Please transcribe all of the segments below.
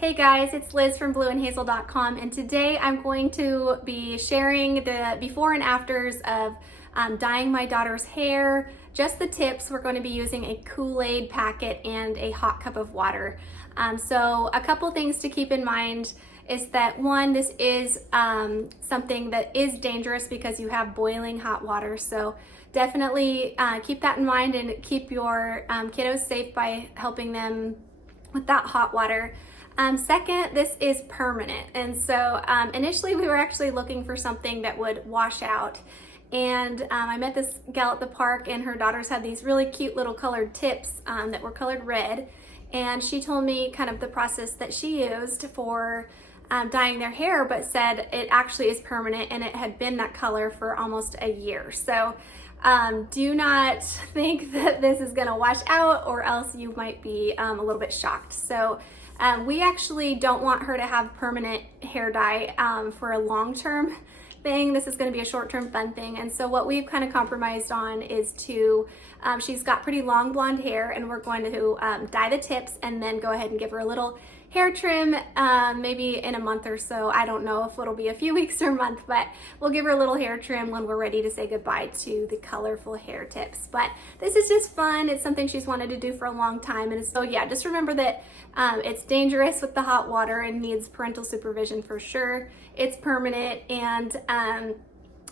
Hey guys, it's Liz from blueandhazel.com, and today I'm going to be sharing the before and afters of dyeing my daughter's hair. Just the tips. We're going to be using a Kool-Aid packet and a hot cup of water. So a couple things to keep in mind is that one, this is something that is dangerous because you have boiling hot water. So definitely keep that in mind and keep your kiddos safe by helping them with that hot water. Second, this is permanent. And so initially we were actually looking for something that would wash out. And I met this gal at the park, and her daughters had these really cute little colored tips that were colored red. And she told me kind of the process that she used for dyeing their hair, but said it actually is permanent and it had been that color for almost a year. So do not think that this is gonna wash out, or else you might be a little bit shocked. So we actually don't want her to have permanent hair dye for a long-term thing. This is going to be a short-term fun thing. And so what we've kind of compromised on is to, she's got pretty long blonde hair, and we're going to dye the tips and then go ahead and give her a little hair trim maybe in a month or so. I don't know if it'll be a few weeks or a month, but we'll give her a little hair trim when we're ready to say goodbye to the colorful hair tips. But this is just fun. It's something she's wanted to do for a long time. And so yeah, just remember that it's dangerous with the hot water and needs parental supervision for sure. It's permanent, and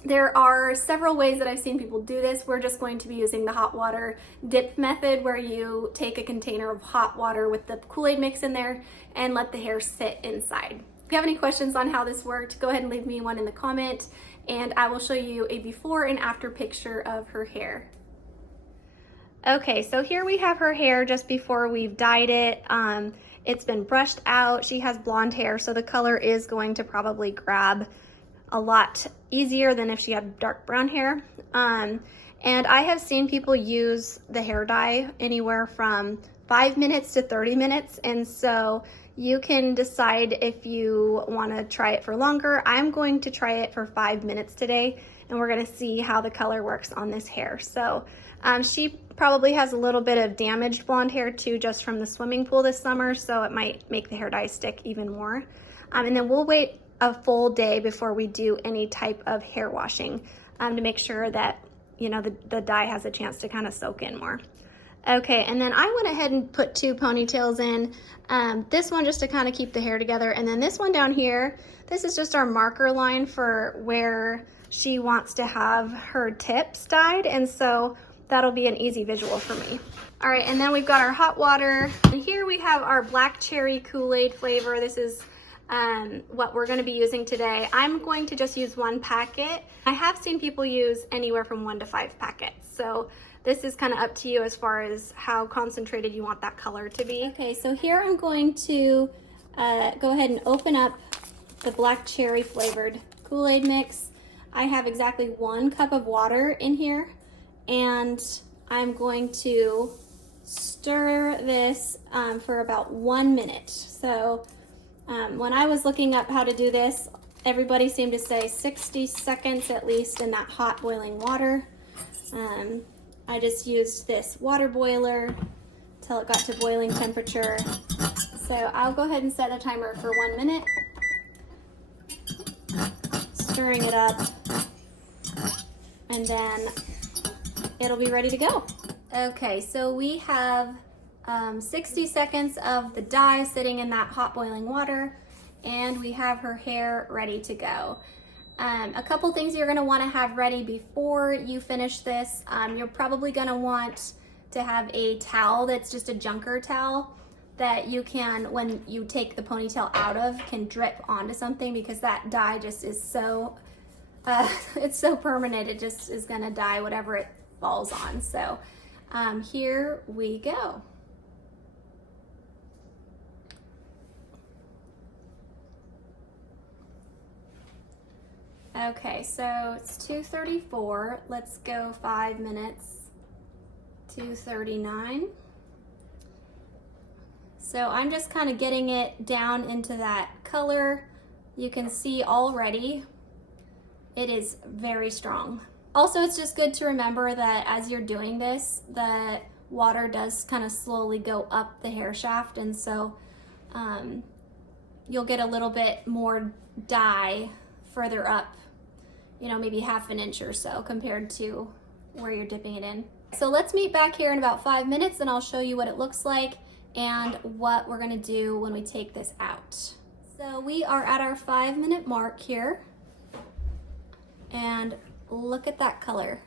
there are several ways that I've seen people do this. We're just going to be using the hot water dip method, where you take a container of hot water with the Kool-Aid mix in there and let the hair sit inside. If you have any questions on how this worked, go ahead and leave me one in the comment, and I will show you a before and after picture of her hair. Okay, so here we have her hair just before we've dyed it. It's been brushed out. She has blonde hair, so the color is going to probably grab a lot easier than if she had dark brown hair. And I have seen people use the hair dye anywhere from 5 minutes to 30 minutes. And so you can decide if you want to try it for longer. I'm going to try it for 5 minutes today, and we're going to see how the color works on this hair. So she probably has a little bit of damaged blonde hair too, just from the swimming pool this summer. So it might make the hair dye stick even more. And then we'll wait a full day before we do any type of hair washing to make sure that, you know, the dye has a chance to kind of soak in more. Okay, and then I went ahead and put 2 ponytails in. This one just to kind of keep the hair together, and then this one down here, this is just our marker line for where she wants to have her tips dyed, and so that'll be an easy visual for me. All right, and then we've got our hot water, and here we have our black cherry Kool-Aid flavor. This is what we're going to be using today. I'm going to just use 1 packet. I have seen people use anywhere from 1 to 5 packets. So this is kind of up to you as far as how concentrated you want that color to be. Okay, so here I'm going to go ahead and open up the black cherry flavored Kool-Aid mix. I have exactly 1 cup of water in here, and I'm going to stir this for about 1 minute. So when I was looking up how to do this, everybody seemed to say 60 seconds at least in that hot boiling water. I just used this water boiler till it got to boiling temperature. So I'll go ahead and set a timer for 1 minute. Stirring it up, and then it'll be ready to go. Okay, so we have 60 seconds of the dye sitting in that hot boiling water, and we have her hair ready to go. A couple things you're going to want to have ready before you finish this. You're probably going to want to have a towel that's just a junker towel that you can, when you take the ponytail out of, can drip onto something, because that dye just is so, it's so permanent. It just is going to dye whatever it falls on. So here we go. Okay, so it's 2:34. Let's go 5 minutes. 2:39. So I'm just kind of getting it down into that color. You can see already it is very strong. Also, it's just good to remember that as you're doing this, the water does kind of slowly go up the hair shaft, and so you'll get a little bit more dye further up, you know, maybe half an inch or so compared to where you're dipping it in. So let's meet back here in about 5 minutes and I'll show you what it looks like and what we're gonna do when we take this out. So we are at our 5-minute mark here, and look at that color.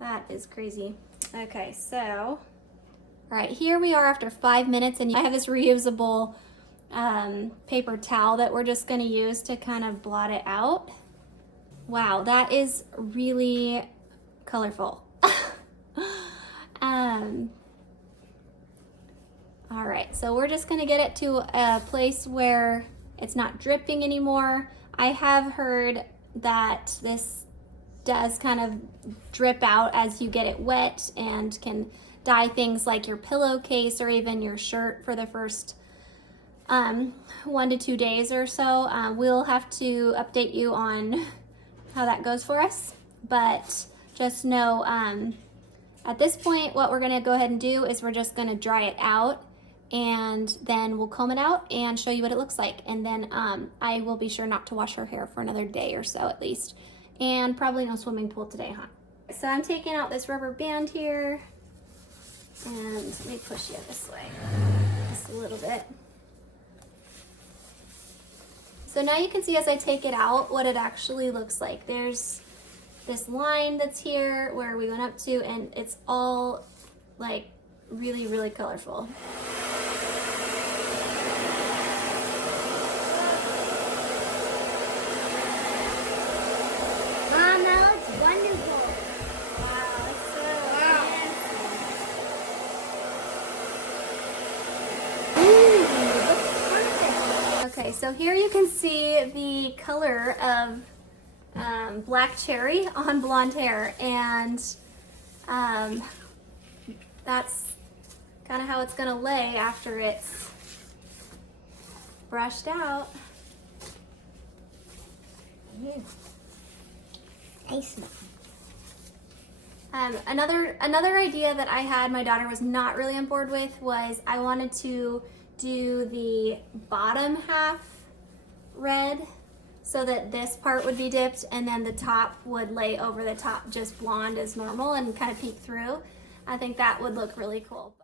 That is crazy. Okay, so, all right, here we are after 5 minutes, and I have this reusable paper towel that we're just gonna use to kind of blot it out. Wow, that is really colorful. All right, so we're just gonna get it to a place where it's not dripping anymore. I have heard that this does kind of drip out as you get it wet and can dye things like your pillowcase or even your shirt for the first 1 to 2 days or so. We'll have to update you on how that goes for us, but just know at this point what we're gonna go ahead and do is we're just gonna dry it out, and then we'll comb it out and show you what it looks like. And then I will be sure not to wash her hair for another day or so at least. And probably no swimming pool today, huh? So I'm taking out this rubber band here, and let me push you this way just a little bit. So now you can see as I take it out what it actually looks like. There's this line that's here where we went up to, and it's all like really, really colorful. Mom, that looks wonderful. Wow, it's so Ooh, looks perfect. Okay, so here you can see the color of black cherry on blonde hair, and that's kind of how it's gonna lay after it's brushed out. Nice. Another idea that I had, my daughter was not really on board with, was I wanted to do the bottom half red so that this part would be dipped and then the top would lay over the top just blonde as normal and kind of peek through. I think that would look really cool.